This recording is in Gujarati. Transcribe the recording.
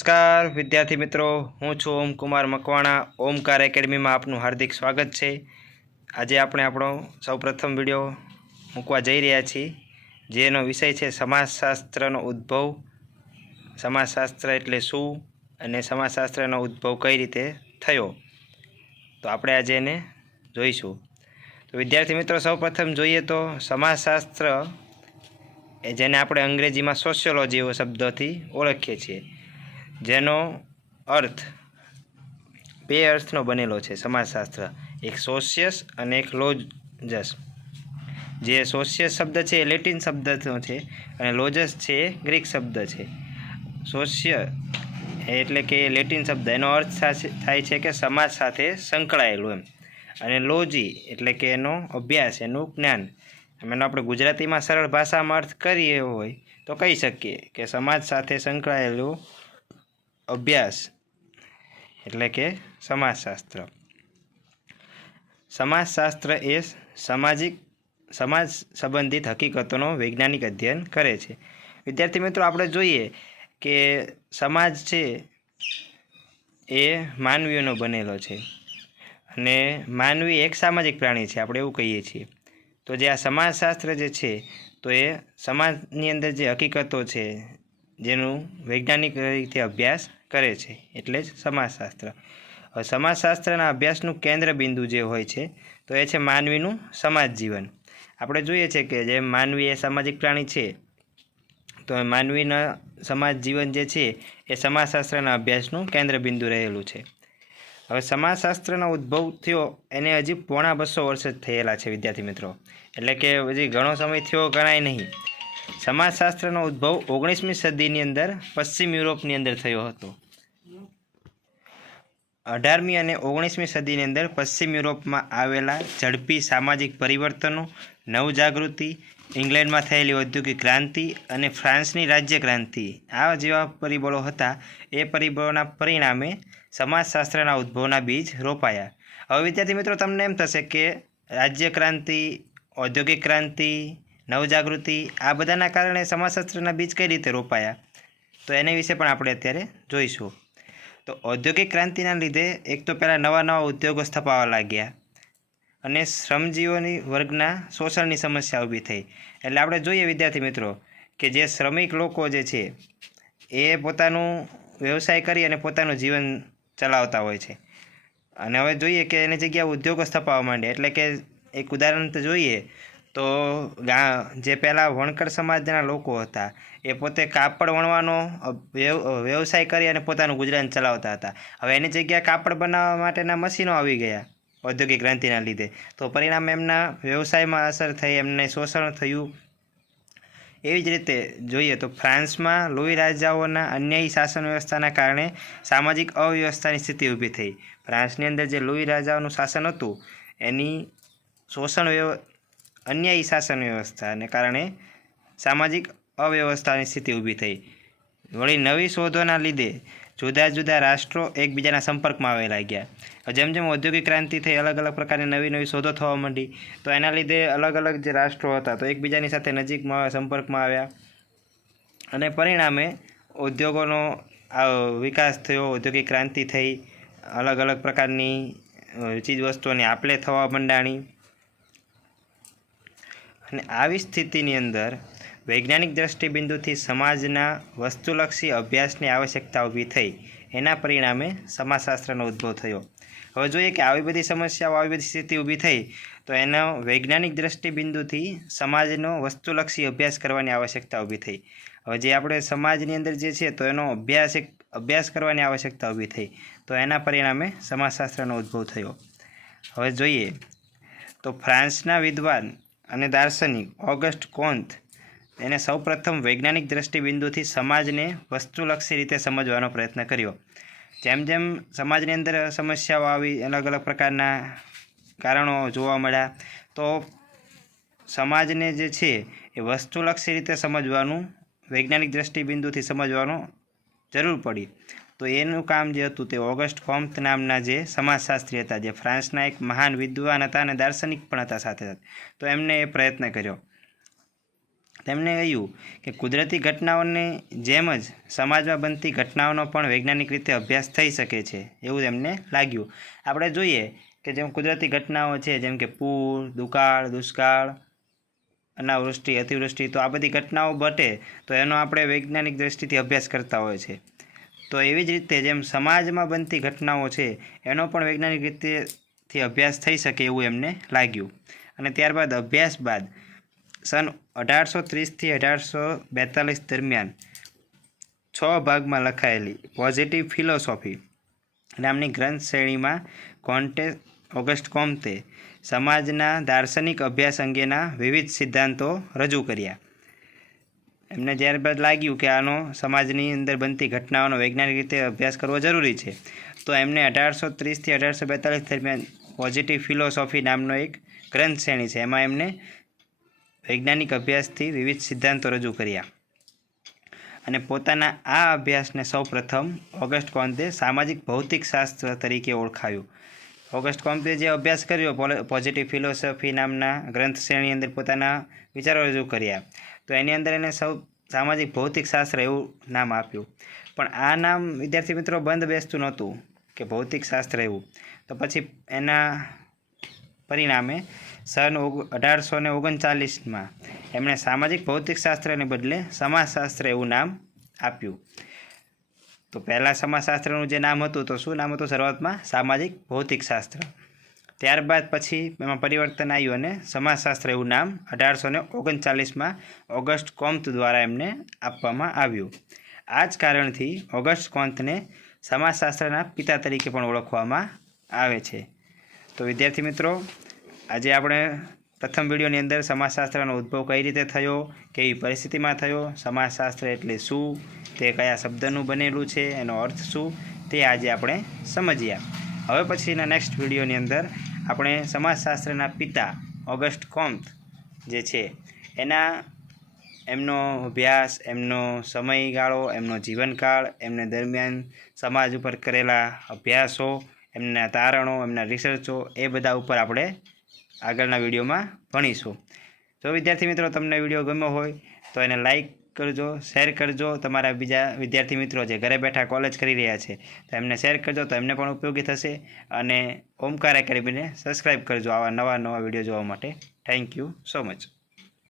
નમસ્કાર વિદ્યાર્થી મિત્રો, હું છું ઓમ કુમાર મકવાણા. ઓમકાર એકેડમીમાં આપનું હાર્દિક સ્વાગત છે. આજે આપણે આપણો સૌપ્રથમ વિડીયો મૂકવા જઈ રહ્યા છીએ, જેનો વિષય છે સમાજશાસ્ત્રનો ઉદ્ભવ. સમાજશાસ્ત્ર એટલે શું અને સમાજશાસ્ત્રનો ઉદ્ભવ કઈ રીતે થયો, તો આપણે આજે એને જોઈશું. તો વિદ્યાર્થી મિત્રો, સૌપ્રથમ જોઈએ તો સમાજશાસ્ત્ર એ જેને આપણે અંગ્રેજીમાં સોશિયોલોજી એવો શબ્દથી ઓળખીએ છીએ, જેનો અર્થ બે અર્થનો બનેલો છે. સમાજશાસ્ત્ર એક સોશિયસ અને એક લોજસ. જે સોશિયસ શબ્દ છે એ લેટિન શબ્દનો છે અને લોજસ છે એ ગ્રીક શબ્દ છે. સોશિય એટલે કે લેટિન શબ્દ, એનો અર્થ થાય છે કે સમાજ સાથે સંકળાયેલું એમ, અને લોજી એટલે કે એનો અભ્યાસ, એનું જ્ઞાન. એનો આપણે ગુજરાતીમાં સરળ ભાષામાં અર્થ કરીએ હોય તો કહી શકીએ કે સમાજ સાથે સંકળાયેલું અભ્યાસ એટલે કે સમાજશાસ્ત્ર. સમાજશાસ્ત્ર એ સમાજ સંબંધિત હકીકતોનો વૈજ્ઞાનિક અધ્યયન કરે છે. વિદ્યાર્થી મિત્રો, આપણે જોઈએ કે સમાજ છે એ માનવીઓનો બનેલો છે અને માનવી એક સામાજિક પ્રાણી છે, આપણે એવું કહીએ છીએ. તો જે આ સમાજશાસ્ત્ર જે છે, તો એ સમાજની અંદર જે હકીકતો છે જેનું વૈજ્ઞાનિક રીતે અભ્યાસ કરે છે, એટલે જ સમાજશાસ્ત્ર. સમાજશાસ્ત્રના અભ્યાસનું કેન્દ્ર બિંદુ જે હોય છે, તો એ છે માનવીનું સમાજ જીવન. આપણે જોઈએ છે કે જે માનવી એ સામાજિક પ્રાણી છે, તો માનવીના સમાજ જીવન જે છે એ સમાજશાસ્ત્રના અભ્યાસનું કેન્દ્ર બિંદુ રહેલું છે. હવે સમાજશાસ્ત્રનો ઉદ્ભવ થયો એને હજી 250 વર્ષ જ થયેલા છે વિદ્યાર્થી મિત્રો, એટલે કે હજી ઘણો સમય થયો ગણાય નહીં. સમાજશાસ્ત્રનો ઉદ્ભવ 19મી સદીની અંદર પશ્ચિમ યુરોપની અંદર થયો હતો. 18મી અને 19મી સદીની અંદર પશ્ચિમ યુરોપમાં આવેલા ઝડપી સામાજિક પરિવર્તનો, નવજાગૃતિ, ઇંગ્લેન્ડમાં થયેલી ઔદ્યોગિક ક્રાંતિ અને ફ્રાન્સની રાજ્ય ક્રાંતિ, આ જેવા પરિબળો હતા. એ પરિબળોના પરિણામે સમાજશાસ્ત્રના ઉદ્ભવના બીજ રોપાયા. હવે વિદ્યાર્થી મિત્રો, તમને એમ થશે કે રાજ્ય ક્રાંતિ, ઔદ્યોગિક ક્રાંતિ, નવજાગૃતિ, આ બધાના કારણે સમાજશાસ્ત્રના બીજ કઈ રીતે રોપાયા, તો એના વિશે પણ આપણે અત્યારે જોઈશું. તો ઔદ્યોગિક ક્રાંતિના લીધે એક તો પહેલાં નવા ઉદ્યોગો સ્થપાવા લાગ્યા અને શ્રમજીવીઓની વર્ગના શોષણની સમસ્યા ઊભી થઈ. એટલે આપણે જોઈએ વિદ્યાર્થી મિત્રો કે જે શ્રમિક લોકો જે છે એ પોતાનું વ્યવસાય કરી અને પોતાનું જીવન ચલાવતા હોય છે. અને હવે જોઈએ કે એની જગ્યાએ ઉદ્યોગો સ્થપાવવા માંડે. એટલે કે એક ઉદાહરણ તો જોઈએ તો જે પહેલાં વણકર સમાજના લોકો હતા એ પોતે કાપડ વણવાનો વ્યવસાય કરી અને પોતાનું ગુજરાન ચલાવતા હતા. હવે એની જગ્યાએ કાપડ બનાવવા માટેના મશીનો આવી ગયા ઔદ્યોગિક ક્રાંતિના લીધે, તો પરિણામે એમના વ્યવસાયમાં અસર થઈ, એમને શોષણ થયું. એવી જ રીતે જોઈએ તો ફ્રાન્સમાં લુઈ રાજાઓના અન્યાયી શાસન વ્યવસ્થાના કારણે સામાજિક અવ્યવસ્થાની સ્થિતિ ઊભી થઈ. ફ્રાન્સની અંદર જે લુઈ રાજાઓનું શાસન હતું એની અન્યાયી શાસન વ્યવસ્થાને કારણે સામાજિક અવ્યવસ્થાની સ્થિતિ ઊભી થઈ. વળી નવી શોધોના લીધે જુદા જુદા રાષ્ટ્રો એકબીજાના સંપર્કમાં આવવા લાગ્યા. જેમ જેમ ઔદ્યોગિક ક્રાંતિ થઈ, અલગ અલગ પ્રકારની નવી શોધો થવા માંડી, તો એના લીધે અલગ અલગ જે રાષ્ટ્રો હતા તો એકબીજાની સાથે નજીકમાં સંપર્કમાં આવ્યા અને પરિણામે ઉદ્યોગોનો વિકાસ થયો, ઔદ્યોગિક ક્રાંતિ થઈ, અલગ અલગ પ્રકારની ચીજવસ્તુઓની આપ-લે થવા માંડાણી. અને આવી સ્થિતિની અંદર વૈજ્ઞાનિક દ્રષ્ટિબિંદુથી સમાજના વસ્તુલક્ષી અભ્યાસની આવશ્યકતા ઊભી થઈ. એના પરિણામે સમાજશાસ્ત્રનો ઉદ્ભવ થયો. હવે જોઈએ કે આવી બધી સમસ્યાઓ, આવી બધી સ્થિતિ ઊભી થઈ, તો એનો વૈજ્ઞાનિક દ્રષ્ટિબિંદુથી સમાજનો વસ્તુલક્ષી અભ્યાસ કરવાની આવશ્યકતા ઊભી થઈ. હવે જે આપણે સમાજની અંદર જે છે તો એનો અભ્યાસ કરવાની આવશ્યકતા ઊભી થઈ, તો એના પરિણામે સમાજશાસ્ત્રનો ઉદ્ભવ થયો. હવે જોઈએ તો ફ્રાન્સના વિદ્વાન અને દાર્શનિક ઓગસ્ટ કોન્ત એને સૌપ્રથમ વૈજ્ઞાનિક દ્રષ્ટિબિંદુથી સમાજને વસ્તુલક્ષી રીતે સમજવાનો પ્રયત્ન કર્યો. જેમ જેમ સમાજની અંદર સમસ્યાઓ આવી, અલગ અલગ પ્રકારના કારણો જોવા મળ્યા, તો સમાજને જે છે એ વસ્તુલક્ષી રીતે સમજવાનું, વૈજ્ઞાનિક દ્રષ્ટિબિંદુથી સમજવાનું જરૂર પડી. તો એનું કામ જે હતું તે ઓગસ્ટ કોમ્ત નામના જે સમાજશાસ્ત્રી હતા, જે ફ્રાન્સના એક મહાન વિદ્વાન હતા અને દાર્શનિક પણ હતા સાથે સાથે, તો એમને એ પ્રયત્ન કર્યો. તેમણે કહ્યું કે કુદરતી ઘટનાઓની જેમ જ સમાજમાં બનતી ઘટનાઓનો પણ વૈજ્ઞાનિક રીતે અભ્યાસ થઈ શકે છે એવું તેમને લાગ્યું. આપણે જોઈએ કે જેમ કુદરતી ઘટનાઓ છે, જેમ કે પૂર, દુષ્કાળ, અનાવૃષ્ટિ, અતિવૃષ્ટિ, તો આ બધી ઘટનાઓ બટે તો એનો આપણે વૈજ્ઞાનિક દૃષ્ટિથી અભ્યાસ કરતા હોય છે. તો એવી જ રીતે જેમ સમાજમાં બનતી ઘટનાઓ છે એનો પણ વૈજ્ઞાનિક રીતેથી અભ્યાસ થઈ શકે એવું એમને લાગ્યું. અને ત્યારબાદ અભ્યાસ બાદ સન 1830થી 1842 દરમિયાન 6 ભાગમાં લખાયેલી પોઝિટિવ ફિલોસોફી નામની ગ્રંથ શ્રેણીમાં ઓગસ્ટ કોમ્તે સમાજના દાર્શનિક અભ્યાસ અંગેના વિવિધ સિદ્ધાંતો રજૂ કર્યા. એમને ત્યારબાદ લાગ્યું કે આનો સમાજની અંદર બનતી ઘટનાઓનો વૈજ્ઞાનિક રીતે અભ્યાસ કરવો જરૂરી છે. તો એમને 1830થી 1842 દરમિયાન પોઝિટિવ ફિલોસોફી નામનો એક ગ્રંથ શ્રેણી છે, એમાં એમને વૈજ્ઞાનિક અભ્યાસથી વિવિધ સિદ્ધાંતો રજૂ કર્યા. અને પોતાના આ અભ્યાસને સૌપ્રથમ ઓગસ્ટ કોમ્તે સામાજિક ભૌતિક શાસ્ત્ર તરીકે ઓળખાવ્યું. ઓગસ્ટ કોમ્તે જે અભ્યાસ કર્યો પોઝિટિવ ફિલોસોફી નામના ગ્રંથ શ્રેણી અંદર પોતાના વિચારો રજૂ કર્યા, તો એની અંદર એને સામાજિક ભૌતિક શાસ્ત્ર એવું નામ આપ્યું. પણ આ નામ વિદ્યાર્થી મિત્રો બંધ બેસતું નહોતું કે ભૌતિક શાસ્ત્ર એવું. તો પછી એના પરિણામે સન 1839માં એમણે સામાજિક ભૌતિક શાસ્ત્રને બદલે સમાજશાસ્ત્ર એવું નામ આપ્યું. તો પહેલાં સમાજશાસ્ત્રનું જે નામ હતું તો શું નામ હતું શરૂઆતમાં? સામાજિક ભૌતિક શાસ્ત્ર. ત્યારબાદ પછી એમાં પરિવર્તન આવ્યું અને સમાજશાસ્ત્ર એવું નામ 1839માં ઓગસ્ટ કોમ્ત દ્વારા એમને આપવામાં આવ્યું. આ જ કારણથી ઓગસ્ટ કોમ્તને સમાજશાસ્ત્રના પિતા તરીકે પણ ઓળખવામાં આવે છે. તો વિદ્યાર્થી મિત્રો, આજે આપણે પ્રથમ વિડીયોની અંદર સમાજશાસ્ત્રનો ઉદ્ભવ કઈ રીતે થયો, કેવી પરિસ્થિતિમાં થયો, સમાજશાસ્ત્ર એટલે શું, તે કયા શબ્દનું બનેલું છે, એનો અર્થ શું, તે આજે આપણે સમજ્યા. હવે પછીના નેક્સ્ટ વિડીયોની અંદર આપણે સમાજશાસ્ત્રના પિતા ઓગસ્ટ કોમ્ત જે છે એમનો અભ્યાસ, એમનો સમયગાળો, એમનો જીવનકાળ, એમને દરમિયાન સમાજ ઉપર કરેલા અભ્યાસો, એમના તારણો, એમના રિસર્ચો, એ બધા ઉપર આપણે આગળના વિડીયોમાં ભણીશું. જો વિદ્યાર્થી મિત્રો તમને વિડીયો ગમ્યો હોય તો એને લાઈક કરજો, શેર કરજો. તમારા બીજા વિદ્યાર્થી મિત્રો જે ઘરે બેઠા કોલેજ કરી રહ્યા છે તો એમને શેર કરજો, તો એમને પણ ઉપયોગી થશે. અને ઓમકાર એકેડમીને સબસ્ક્રાઈબ કરજો આવા નવા વિડીયો જોવા માટે. Thank you so much.